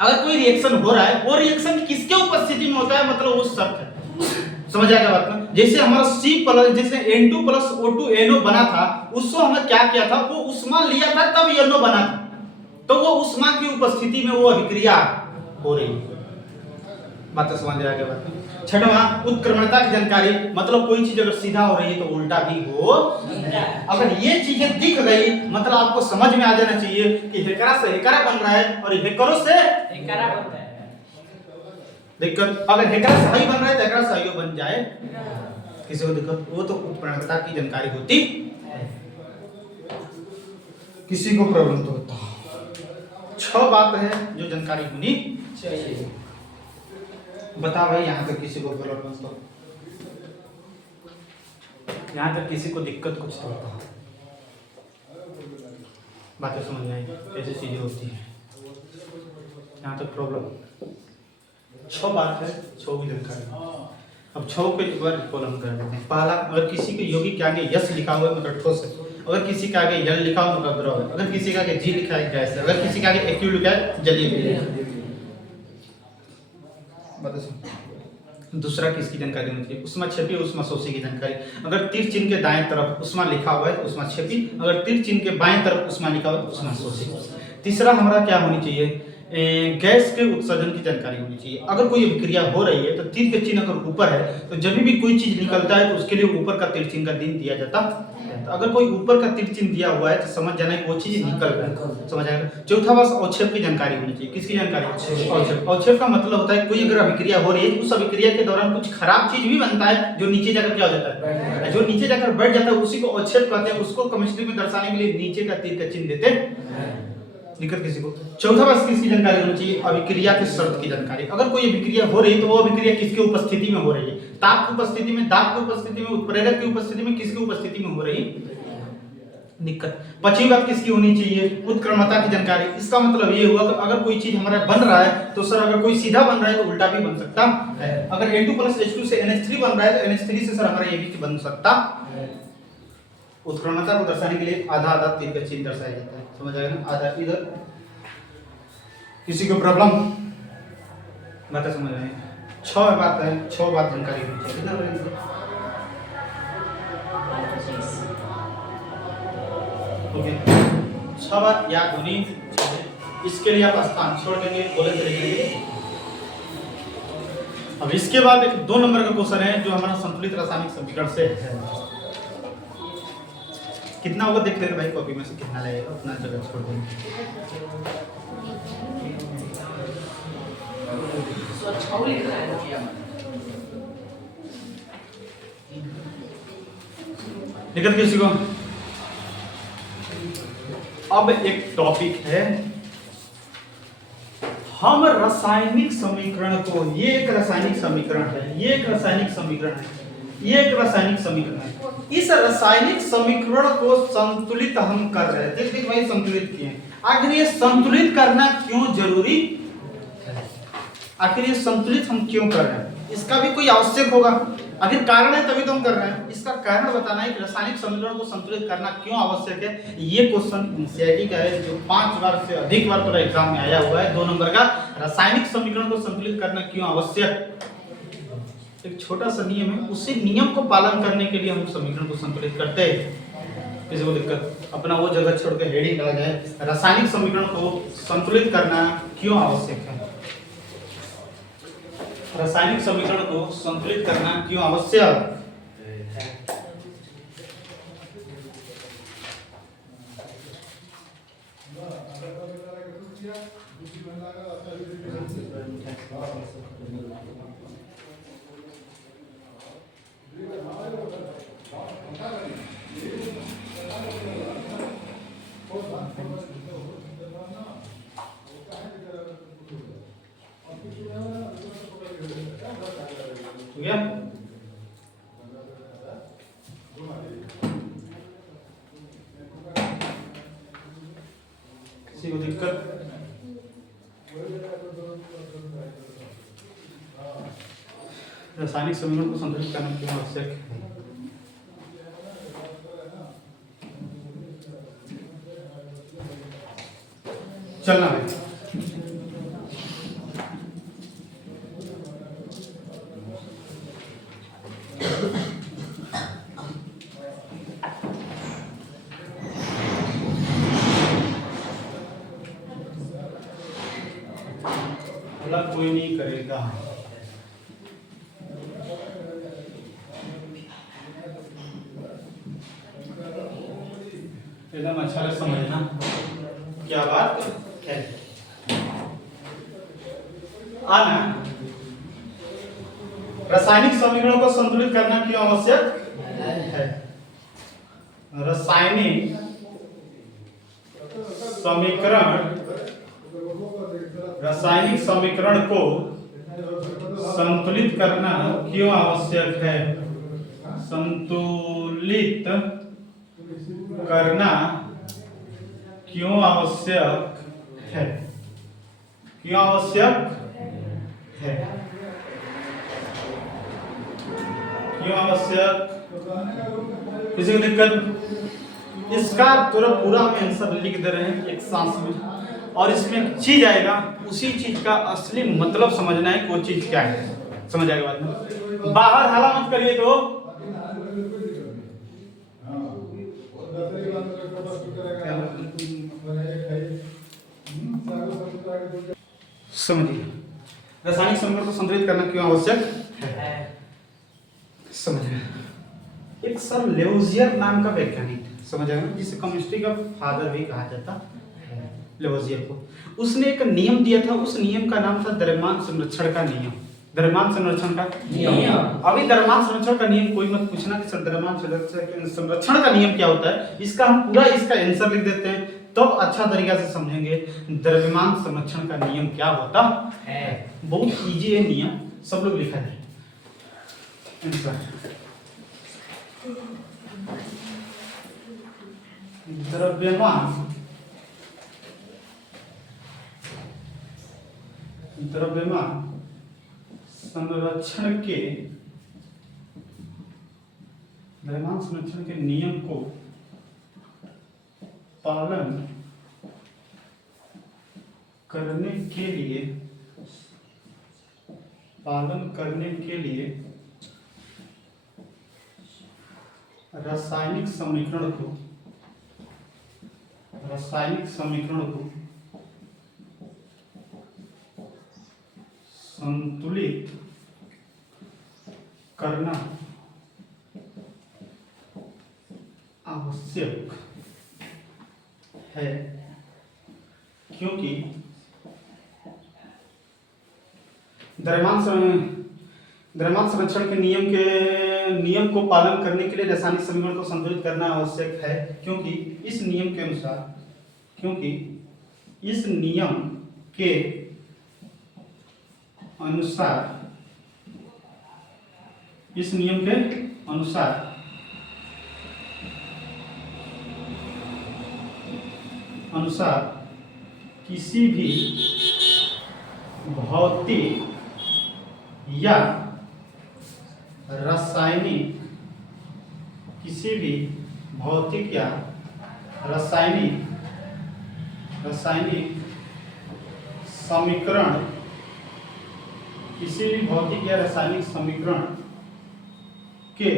अगर कोई रिएक्शन हो रहा है, वो रिएक्शन किसके उपस्थिति में होता है मतलब वो शर्त है। समझ आएगा बात ना? जैसे हमारा जैसे N2+O2 NO बना था, उसको हमने क्या किया था? वो उष्मा लिया था तब NO बना था। तो वो उष्मा की उपस्थिति में वो अभिक्रिया हो रही है। बात तो समझ आ गया बात। छठवां, उत्क्रमणता की जानकारी, मतलब कोई चीज अगर सीधा हो रही है तो उल्टा भी हो। अगर ये चीजें दिख गई मतलब आपको समझ में आ जाना चाहिए कि हेकरा से हेकरा बन रहा है और हेकरो से हेकरा बनता है। दिक्कत, अगर हेकरा से हई बन रहा है तो हेकरा से हईयो बन जाए, किसी को दिक्कत, वो तो उत्क्रमणता की जानकारी होती है। किसी को प्रॉब्लम तो होता। 6 बात है जो जानकारी होनी चाहिए। बता भाई, यहाँ तक किसी को प्रॉब्लम तो, यहाँ तक किसी को दिक्कत कुछ तो होता, बातें समझ में आई कैसी चीजें होती है, यहाँ तक प्रॉब्लम। 6 बात है, 6 की जानकारी। अब 6 के बार कॉलम कर देते हैं। पहला, अगर किसी के योगी के आगे यस लिखा हुआ है मतलब ठोस है, अगर किसी के आगे यल लिखा हुआ मतलब द्रव है, अगर किसी के आगे जी लिखा है गैस है, अगर किसी के आगे एक्यू लिखा है जलीय है। दूसरा किसकी जानकारी होनी चाहिए? उष्मा छेपी, उष्मा शोषी की जानकारी। अगर तीर चिन्ह के दाएं तरफ उष्मा लिखा हुआ है तो उष्मा छेपी, अगर तीर चिन्ह के बाएं तरफ उष्मा लिखा हुआ है तो उष्मा शोषी। तीसरा हमारा क्या होनी चाहिए? गैस के उत्सर्जन की जानकारी होनी चाहिए। अगर कोई अभिक्रिया हो रही है तो तीर के चिन्ह अगर ऊपर है तो जब भी कोई चीज निकलता है तो उसके लिए ऊपर का तीर चिन्ह का दिन दिया जाता है। तो अगर कोई ऊपर का तीर चिन्ह दिया हुआ है तो समझ जाना है वो चीज निकल रहा है, समझ आएगा। चौथा बस अवक्षेप की जानकारी होनी चाहिए। किसकी जानकारी? अवक्षेप। अवक्षेप का मतलब होता है कोई अगर अभिक्रिया हो रही है उस अभिक्रिया के दौरान कुछ खराब चीज भी बनता है जो नीचे जाकर क्या हो जाता है, जो नीचे जाकर बैठ जाता है उसी को अवक्षेप कहते हैं। उसको केमिस्ट्री में दर्शाने के लिए नीचे का तीर का चिन्ह देते हैं। दिक्कत किसी को? चौथा बस किसकी जानकारी होनी चाहिए? अभिक्रिया के शर्त की जानकारी। अगर कोई अभिक्रिया हो रही है तो वो अभिक्रिया किसकी उपस्थिति में हो रही है? ताप की उपस्थिति में, दाब की उपस्थिति में, उत्प्रेरक की उपस्थिति में, किसकी उपस्थिति में हो रही है? दिक्कत। 5वीं बात किसकी होनी चाहिए? उत्क्रमणता की जानकारी। इसका मतलब ये हुआ कि अगर कोई चीज हमारा बन रहा है तो सर अगर कोई सीधा बन रहा है तो उल्टा भी बन सकता है। अगर Na2+H2 से NH3 बन रहा है तो NH3 से सर हमारा ये भी बन सकता है। उत्क्रमणता को दर्शाने के लिए आधा आधा तीर का चिन्ह दर्शाया जाता है, समझ आएगा ना? आधा इधर। किसी को प्रॉब्लम? बात समझ आए? 6 बात है, 6 बात जानकारी होनी चाहिए। कितना बनेगा? ओके, 6 बात याद होनी चाहिए। इसके लिए आप स्थान छोड़ देंगे, बोले चलेंगे। अब इसके बाद एक 2 नंबर का क्वेश्चन है जो हमारा संतुलित रासायनिक समीकरण से है। कितना होगा देख लेना भाई, कॉपी में से कितना लगेगा उतना जगह छोड़ देंगे। दिक्कत किसी को? अब एक टॉपिक है, हम रासायनिक समीकरण को, ये एक रासायनिक समीकरण है, ये एक रासायनिक समीकरण है, ये एक रासायनिक समीकरण है। इस रासायनिक समीकरण को संतुलित हम कर रहे हैं। देखिए भाई संतुलित किए, आखिर ये संतुलित करना क्यों जरूरी? आखिर ये संतुलित हम क्यों कर रहे हैं? इसका भी कोई आवश्यक होगा, आखिर कारण है तभी तो हम कर रहे हैं। इसका कारण बताना है कि रासायनिक समीकरण को संतुलित करना क्यों आवश्यक है। ये क्वेश्चन एनसीईआरटी का है जो 5 बार से अधिक बार पूरा एग्जाम में आया हुआ है। 2 नंबर का, रासायनिक समीकरण को संतुलित करना क्यों आवश्यक। एक छोटा सा नियम है, उसी नियम को पालन करने के लिए हम समीकरण को संतुलित करते हैं। किसी को दिक्कत? अपना वो जगह छोड़ के हेडिंग लगा जाए, रासायनिक समीकरण को संतुलित करना क्यों आवश्यक है। रासायनिक समीकरण को संतुलित करना क्यों आवश्यक है। हो गया? किसी को दिक्कत? रासायनिक समीकरण को संतुलित करना क्यों आवश्यक है। चलना है। कोई नहीं करेगा। एकदम अच्छा से समझना क्या बात है। आना रासायनिक समीकरणों को संतुलित करना क्यों आवश्यक है। रासायनिक समीकरण को संतुलित करना क्यों आवश्यक है। संतुलित करना क्यों आवश्यक है। क्यों आवश्यक है। क्यों आवश्यक। किसी को दिक्कत। इसका पूरा आंसर लिख दे रहे हैं एक सांस में, और इसमें एक चीज आएगा, उसी चीज का असली मतलब समझना है वो चीज क्या है। समझ आएगा बात में। बाहर हाला मत करिए तो समझिए। रासायनिक समीकरण को संतुलित करना क्यों आवश्यक है। समझिए। एक सर लेवोजियर नाम का वैज्ञानिक समझ आएगा, जिसे केमिस्ट्री का फादर भी कहा जाता है लेवोजियर को। उसने एक नियम दिया था, उस नियम का नाम था द्रव्यमान संरक्षण का नियम। द्रव्यमान संरक्षण का नियम। अभी द्रव्यमान संरक्षण का नियम कोई मत पूछना कि सर द्रव्यमान संरक्षण का नियम क्या होता है। इसका हम पूरा इसका आंसर लिख देते हैं तो अच्छा तरीका से समझेंगे द्रव्यमान संरक्षण का नियम क्या होता है। बहुत इजी है नियम, सब लोग लिखा है। द्रव्यमान संरक्षण के नियम को पालन करने के लिए रासायनिक समीकरण को संतुलित करना आवश्यक है, क्योंकि द्रव्यमान संरक्षण के नियम को पालन करने के लिए रासायनिक समीकरण को संतुलित करना आवश्यक है, क्योंकि इस नियम के अनुसार किसी भी भौतिक या रासायनिक समीकरण के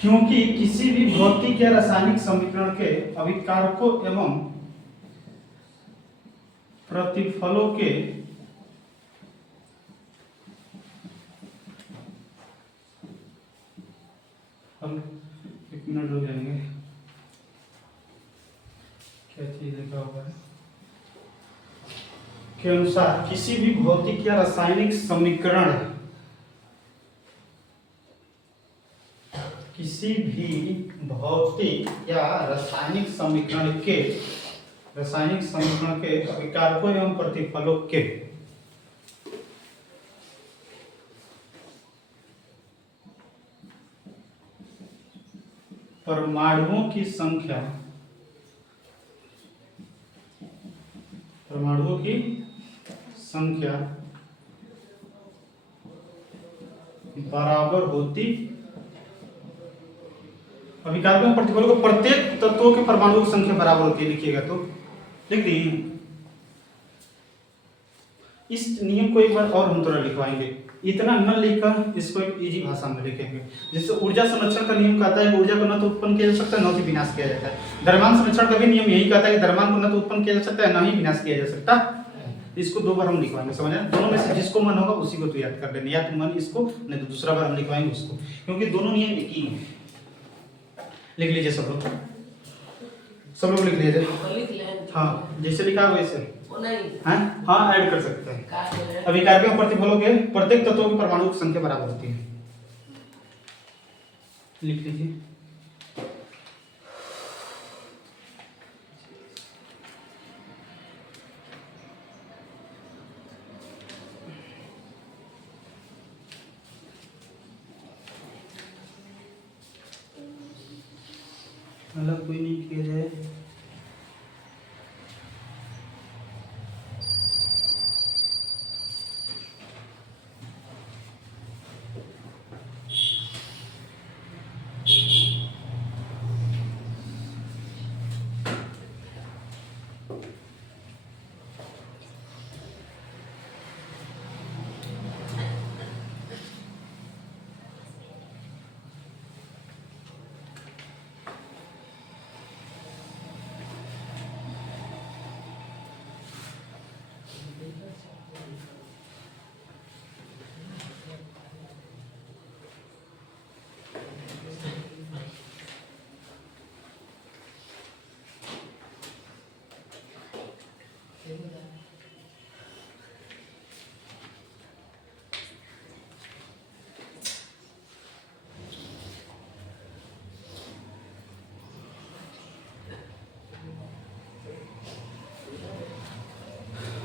क्योंकि किसी भी भौतिक या रासायनिक समीकरण के अभिकारकों एवं प्रतिफलों के हम एक मिनट रुक जाएंगे। क्या चीज लिखा हुआ है के अनुसार किसी भी भौतिक या रासायनिक समीकरण के अभिकारकों एवं प्रतिफलों के परमाणुओं की संख्या बराबर होती। अभिकारकों प्रतिफलों को प्रत्येक तत्वों के परमाणुओं की संख्या बराबर होती है। लिखिएगा तो लिख दी। इस नियम को एक बार और हम थोड़ा लिखवाएंगे। इतना न लिखकर इसको एक इजी भाषा में लिखेंगे। जैसे ऊर्जा संरक्षण का नियम कहता है कि ऊर्जा को न तो उत्पन्न किया जा सकता है न ही विनाश किया जाता है। द्रव्यमान संरक्षण का भी नियम यही कहता है कि द्रव्यमान को न तो उत्पन्न किया जा सकता है न ही विनाश किया जा सकता। इसको 2 बार हम लिखवाएंगे, समझ रहे हैं? दोनों में से जिसको मन होगा उसी को तो याद कर लेना, या तो मन इसको नहीं तो दूसरा बार हम लिखवाएंगे उसको, क्योंकि दोनों नियम एक ही हैं। लिख लीजिए सब लोग, सब लोग लिख लीजिए। लिख ले। हाँ, जैसे लिखा है वैसे। वो नहीं। हाँ, ऐड कर सकते हैं। का बोल रहे? अभी कार्बन प्रतिफलों के प्रत्येक तत्वों की परमाणु की संख्या बराबर होती है। लिख लीजिए। अलग कोई नहीं किया जाए।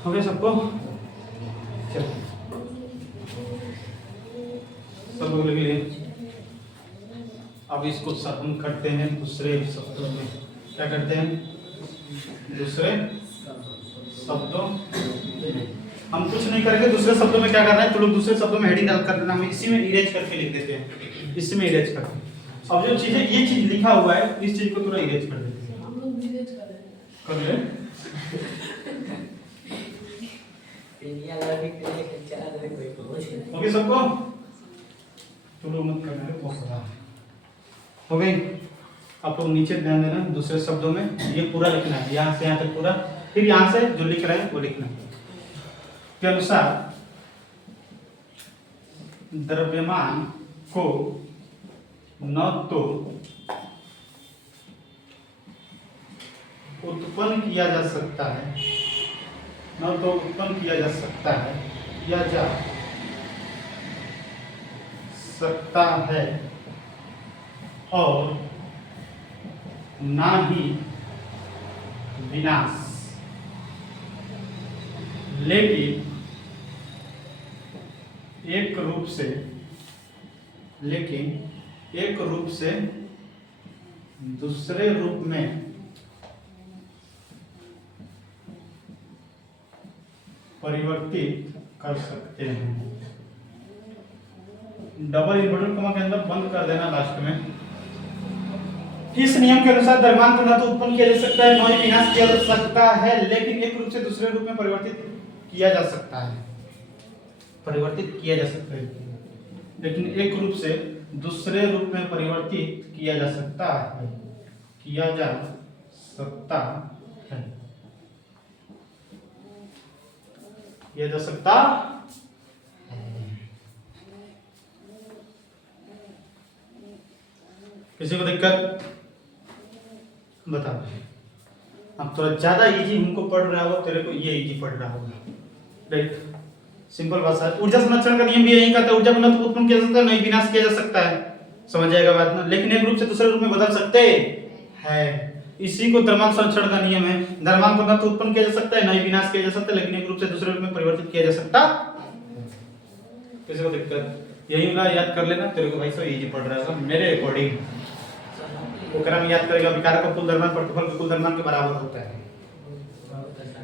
हो गया सबको? चलो सब लोग लिख लिए। अब इसको हम करते हैं दूसरे शब्दों में। क्या करते हैं? दूसरे शब्दों। हम कुछ नहीं करेंगे, दूसरे शब्दों में क्या करना है तो लोग दूसरे शब्दों में हेडिंग डाल कर देना, हम इसी में इरेज करके लिख देते हैं, इसी में इरेज करके। अब जो चीज है ये चीज लिखा हुआ है इस चीज को थोड़ा इरेज कर देते हैं। हम लोग विलेज कर कर ले। पेनिया लगा के लिए चला दे कोई को। ओके सबको? चलो मत करना है, बहुत सारा हो गई। आप लोग नीचे ध्यान देना, दूसरे शब्दों में ये पूरा लिखना है, यहाँ से यहाँ तक पूरा, फिर यहाँ से जो लिख रहे हैं वो लिखना है। के अनुसार द्रव्यमान को न तो उत्पन्न किया जा सकता है, न तो उत्पन्न किया जा सकता है या जा सकता है, और ना ही विनाश, लेकिन एक रूप से दूसरे रूप में परिवर्तित कर सकते हैं। डबल इन्वर्टेड कॉमा के अंदर बंद कर देना लास्ट में। इस नियम के अनुसार द्रव्यमान को न तो उत्पन्न किया जा सकता है न ही विनाश किया जा सकता है, लेकिन एक रूप से दूसरे रूप में परिवर्तित किया जा सकता है। परिवर्तित किया जा सकता है, लेकिन एक रूप से दूसरे रूप में परिवर्तित किया जा सकता है, किया जा सकता है, किया जा सकता है। किसी को दिक्कत? बताओ। अब थोड़ा ज्यादा इजी हमको पढ़ रहा हो, तेरे को ये इजी पढ़ रहा होगा, राइट? सिंपल भाषा। ऊर्जा संरक्षण का नियम भी यही कहता है, ऊर्जा को न तो उत्पन्न किया जा सकता है न ही विनाश किया जा सकता है, समझ जाएगा बात ना, लेकिन एक रूप से दूसरे रूप में बदल सकते हैं। इसी को द्रव्यमान संरक्षण का नियम है। द्रव्यमान को न तो उत्पन्न किया जा सकता है न ही विनाश किया जा सकता है, लेकिन एक रूप से दूसरे रूप में परिवर्तित किया जा सकता। किसी को दिक्कत? यही वाला याद कर लेना, तेरे को भाई सब इजी पढ़ रहा होगा मेरे अकॉर्डिंग। ओकरा में याद करेगा विकार का कुल द्रव्यमान प्रतिफल के कुल द्रव्यमान के बराबर होता है।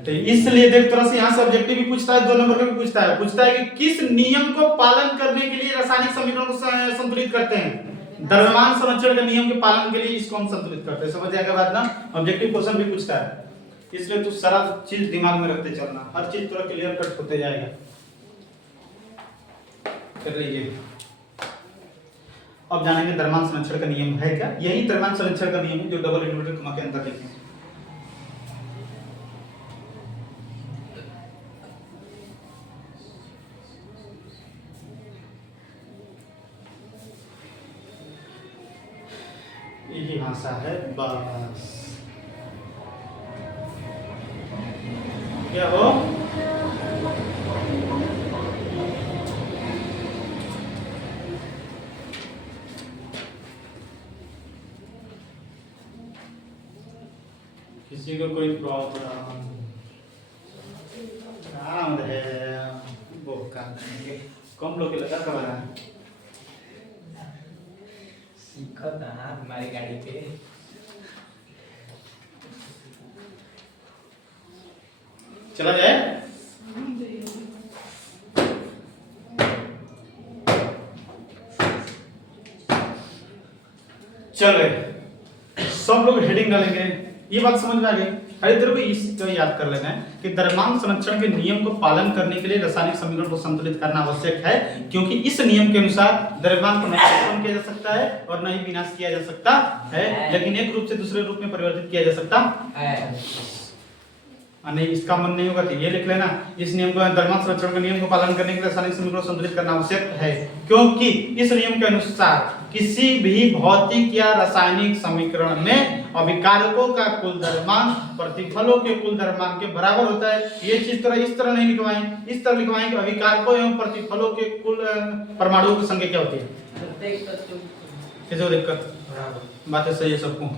तो इसलिए देख थोड़ा सा यहाँ से ऑब्जेक्टिव भी पूछता है, 2 नंबर का भी पूछता है कि किस नियम को पालन करने के लिए रासायनिक समीकरण को संतुलित करते हैं। द्रव्यमान संरक्षण के नियम के पालन के लिए इसको हम संतुलित करते हैं, समझ जाएगा बात ना। ऑब्जेक्टिव क्वेश्चन भी पूछता है, इसलिए तू सारा चीज दिमाग में रखते चलना, हर चीज थोड़ा क्लियर कट होते जाएगा। कर लीजिए। अब जानेंगे द्रव्यमान संरक्षण का नियम है क्या। यही द्रव्यमान संरक्षण का नियम है जो डबल इन्वर्टेड कॉमा के अंदर लिखे हैं। यही भाषा है बस। क्या हो किसी को कोई प्रॉब्लम काम है वो काम करेंगे। कम लोग के लगा कब आ रहा है सीखा था हमारी गाड़ी पे। चला जाए। चल गए सब लोग हेडिंग डालेंगे। ये बात समझ में आ गई। अरे तेरे को इसको याद कर लेना है कि द्रव्यमान संरक्षण के नियम को पालन करने के लिए रासायनिक समीकरण को संतुलित करना आवश्यक है, क्योंकि इस नियम के अनुसार द्रव्यमान को नहीं उत्पन्न किया जा सकता है और न ही विनाश किया जा सकता है, लेकिन एक रूप से दूसरे रूप में परिवर्तित किया जा सकता है। नहीं, इसका मन नहीं होगा तो ये लिख लेना। इस नियम को द्रव्यमान संरक्षण के नियम को पालन करने के लिए रासायनिक समीकरण को संतुलित करना आवश्यक है, क्योंकि इस नियम के अनुसार किसी भी भौतिक या रासायनिक समीकरण में अभिकारकों का कुल द्रव्यमान प्रतिफलों के कुल द्रव्यमान के बराबर होता है। ये चीज तरह इस तरह नहीं लिखवाएं, इस तरह लिखवाएं कि अभिकारकों एवं प्रतिफलों के कुल परमाणुओं की संख्या क्या होती है। किसी को दिक्कत बातें सही है सबको।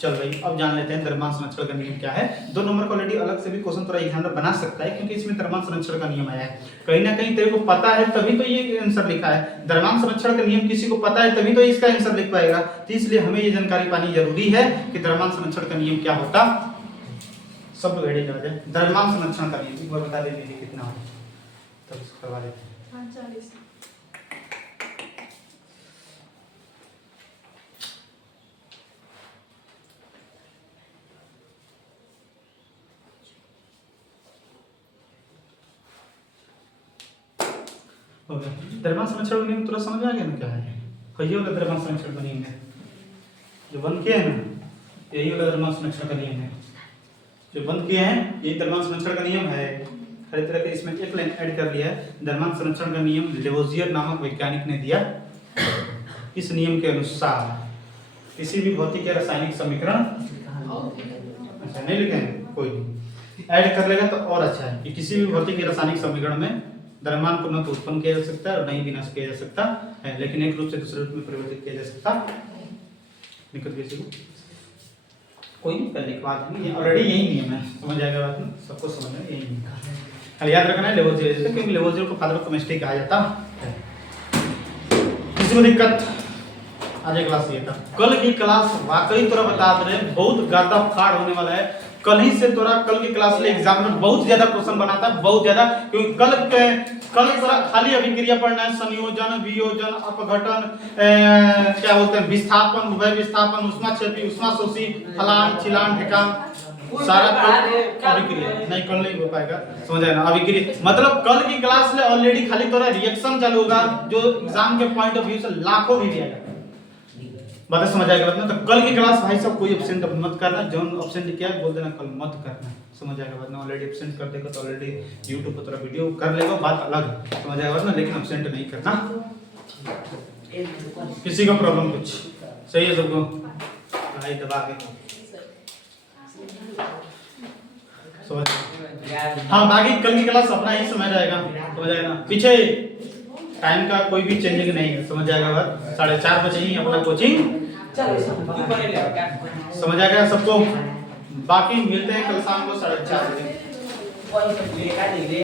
चल भाई अब जान लेते हैं द्रव्यमान संरक्षण का नियम क्या है। 2 नंबर का ऑलरेडी अलग से भी क्वेश्चन थोड़ा एग्जाम में बना सकता है, क्योंकि इसमें द्रव्यमान संरक्षण का नियम आया है। कहीं ना कहीं तेरे को पता है तभी तो ये आंसर लिखा है। द्रव्यमान संरक्षण का नियम किसी को पता है तभी तो इसका आंसर लिख पाएगा। तो इसलिए हमें ये जानकारी पानी जरूरी है कि द्रव्यमान संरक्षण का नियम क्या होता। सब लोग रेडी कर जाए। द्रव्यमान संरक्षण का नियम एक बार बता दीजिए कितना हो तब करवा देते हैं। 40। द्रव्यमान संरक्षण का नियम तुरंत समझ आ गया ना क्या है। यही वाला द्रव्यमान संरक्षण का नियम है जो बंद किया है ना, यही वाला द्रव्यमान संरक्षण का नियम है जो बंद किए हैं। यही द्रव्यमान संरक्षण का नियम है। हर तरह के इसमें एक लाइन ऐड कर लिया है। द्रव्यमान संरक्षण का नियम लेवोजियर नामक वैज्ञानिक ने दिया। इस नियम के अनुसार किसी भी भौतिक या रासायनिक समीकरण, अच्छा नहीं लिखे कोई ऐड कर लेगा तो और अच्छा है कि किसी भी भौतिक या रासायनिक समीकरण में द्रव्यमान को न तो उत्पन्न किया जा सकता है और न ही विनाश किया जा सकता है, लेकिन एक रूप से दूसरे रूप में परिवर्तित किया जा सकता है। दिक्कत किसी को कोई नहीं, पहले लिखवा देंगे। ऑलरेडी यही नियम है, समझ आएगा बात में, सबको समझ में यही नियम है। खाली याद रखना है लेवोजियर, क्योंकि लेवोजियर को फादर ऑफ केमिस्ट्री कहा जाता है। किसी को दिक्कत आज क्लास ये था। कल की क्लास वाकई तोरा बता दे रहे बहुत ज्यादा फाड़ होने वाला है। कल ही से तोरा कल की क्लास में एग्जाम में बहुत ज्यादा क्वेश्चन बनाता है, बहुत ज्यादा, क्योंकि कल तोरा खाली अभिक्रिया पढ़ना है। संयोजन, वियोजन, अपघटन, क्या बोलते हैं, विस्थापन, उभय विस्थापन, ऊष्माक्षेपी, ऊष्माशोषी, फलान, छिलान, ढिकान, सारा अभिक्रिया नहीं कल नहीं हो पाएगा, समझ आया ना। अभिक्रिया मतलब कल की क्लास में ऑलरेडी खाली तोरा रिएक्शन चालू होगा जो एग्जाम के पॉइंट ऑफ व्यू से लाखों भी आएगा। बात समझ आएगा बात ना। तो कल की क्लास भाई सब कोई एब्सेंट मत करना, जो एब्सेंट किया बोल देना कल मत करना, समझ आएगा बात ना। ऑलरेडी एब्सेंट कर देगा तो ऑलरेडी YouTube पर थोड़ा वीडियो कर लेगा, बात अलग है, समझ आएगा बात ना, लेकिन एब्सेंट नहीं करना। किसी को प्रॉब्लम कुछ सही है सबको भाई दबा के समझ। हाँ बाकी कल की क्लास अपना ही समय रहेगा, समझ आएगा ना। पीछे टाइम का कोई भी चेंजिंग नहीं है, समझ आएगा बात। 4:30 बजे ही अपना कोचिंग समझ आएगा सबको। बाकी मिलते हैं कल शाम को 4:30 बजे।